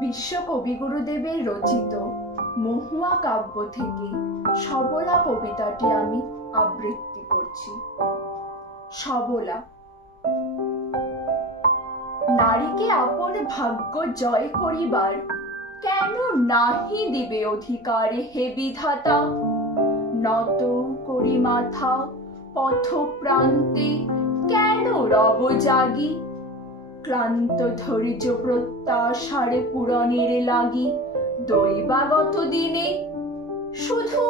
বিশ্ব কবিগুরুদেবের রচিত মহুয়া কাব্য থেকে সবলা কবিতাটি আমি আবৃত্তি করছি। সবলা। নারীকে আপন ভাগ্য জয় করিবার কেন নাহি দিবে অধিকারে হে বিধাতা? নত করি মাথা পথ প্রান্তে কেন রব জাগি? ক্লান্ত ধৈর্য প্রত্যাশারে পূরণের লাগি দৈবাগত দিনে শুধু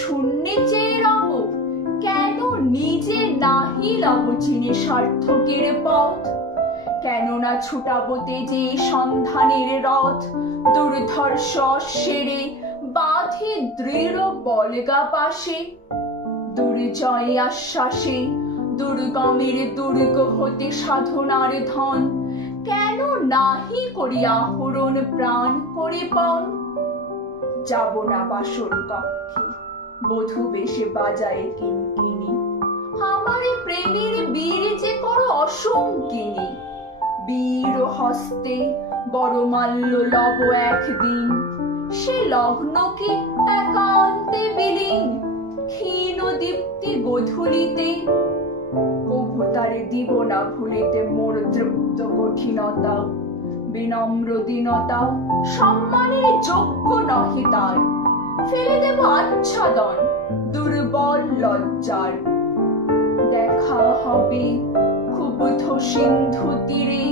শূন্যে চেয়ে রব? কেন নিজে নাহি লব চিনে সার্থকের পথ? কেননা ছুটাবো তেজে সন্ধানের রথ? দুর্ধর্ষ অশ্বেরে বাঁধে দৃঢ় বলগা পাশে, দুর্জয় আশ্বাসে দুর্গমের দুর্গ হতে সাধনার ধন কেন নাহি করি আহরণ প্রাণ করে পণ? যাব না বাসর কক্ষে বধূ বেশে বাজায় কিঙ্কিনি, আমার প্রেমের বীর যে করো অসংকিনী। বীর হস্তে বড় মাল্য লব একদিন, সে লগ্নকে একান্তে বিলীন ক্ষীণ দীপ্তি গোধূলিতে। কভু তারে দিব না ভুলিতে মোর তৃপ্ত কঠিনতা, বিনম্র দীনতা সম্মানের যোগ্য নহে তার। ফেলে দেব আচ্ছাদন দুর্বল লজ্জার, দেখা হবে ক্ষুব্ধ সিন্ধু তীরে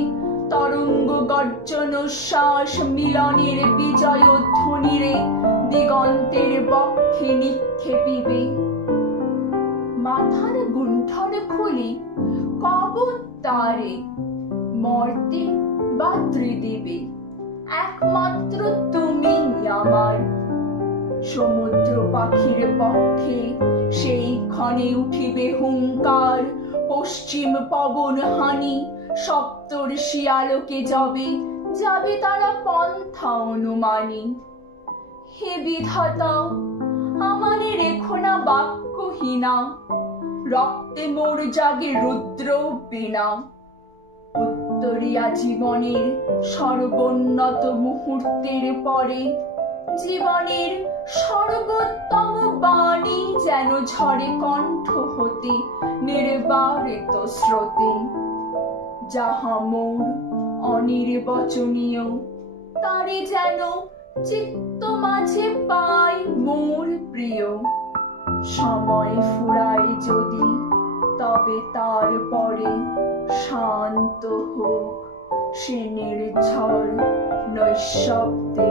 তরঙ্গ গর্জন শ্বাস মিলনের বিজয় ধ্বনিরে দিগন্তের বক্ষে নিক্ষেপিবে। মাথার গুণ্ঠর খুলি কব তারে মর্তে বা ত্রিদেবে, একমাত্র তুমি আমার। সমুদ্র পাখির পক্ষে সেই ক্ষণে উঠিবে হুঙ্কার, পশ্চিম পবন হানি সপ্তর্ষি আলোকে যাবে যাবে তারা পন্থা অনুমানী। হে বিধাতা, আমারে রেখো না বাক্যহীনা, রক্তে মোর জাগে রুদ্র বীণা। উত্তরিয়া জীবনের সর্বোন্নত মুহূর্তের পরে জীবনের সর্বোত্তম বাণী যেন ঝরে কণ্ঠ হতে নির্বারিত স্রোতে। যাহা মোর অনির্বচনীয় তারে যেন চিত্ত মাঝে পাই মোর প্রিয়। সময় ফুরায় যদি তবে তারপরে শান্ত হোক সে নির্ঝর নৈঃশব্দে